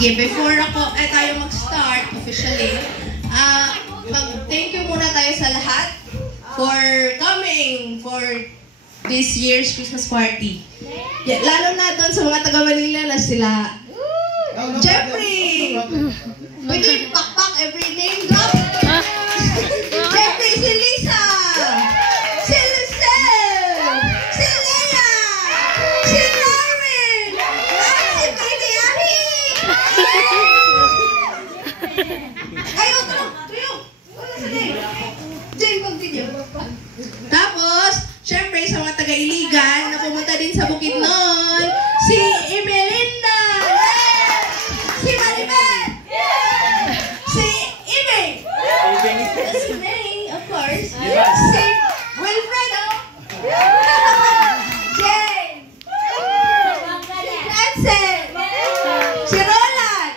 Sige, before tayo mag-start officially, mag-thank you muna tayo sa lahat for coming for this year's Christmas party. Yeah, lalo na doon sa mga taga-Manila na sila. Jeffrey! Pwede pakpak every name drop? Jeffrey, si Lisa! Si Lucelle! Si Leia! Si Darwin! At si Baby Ahi! Ayaw, tuyo! Wala sa day! Jane, mag-video. Tapos, syempre, sa mga taga-Iligan na pumunta din sa Bukidnon, si Emelinda! Si Maribel! Si Ime! Si May, of course. Si Wilfredo! Jane! Nancy! Si Roland!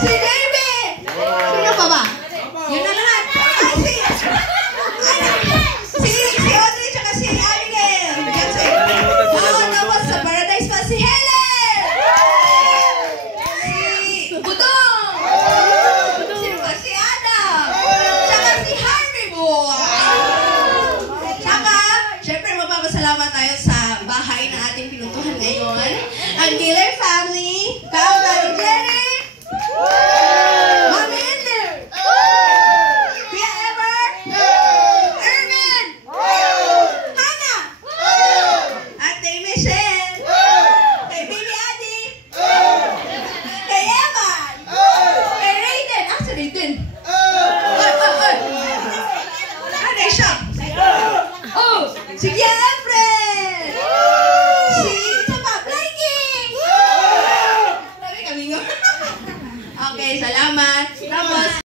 Si David! Sino pa ba? Yun na lahat! Si Audrey tsaka si Abigail! Tapos sa Paradise pa si Helen! Si Budong! Sino pa? Si Adam! Tsaka si Harvey Boy! Tsaka, syempre mapapasalamat tayo sa bahay na ating pinuntuhan ngayon. Ang Giller family, Kaunay Jenny! Mami Ender! Kuya Ever! Erwin! Hannah! Ate Michelle! Kay Baby Adi! Kay Evan! Kay Raiden! Si Raiden! Oy! Ano yung shop? Oh! Si Kuya Efren! Si isa pa, Blakey! Sabi kami nga. Okay, salamat. Tapos,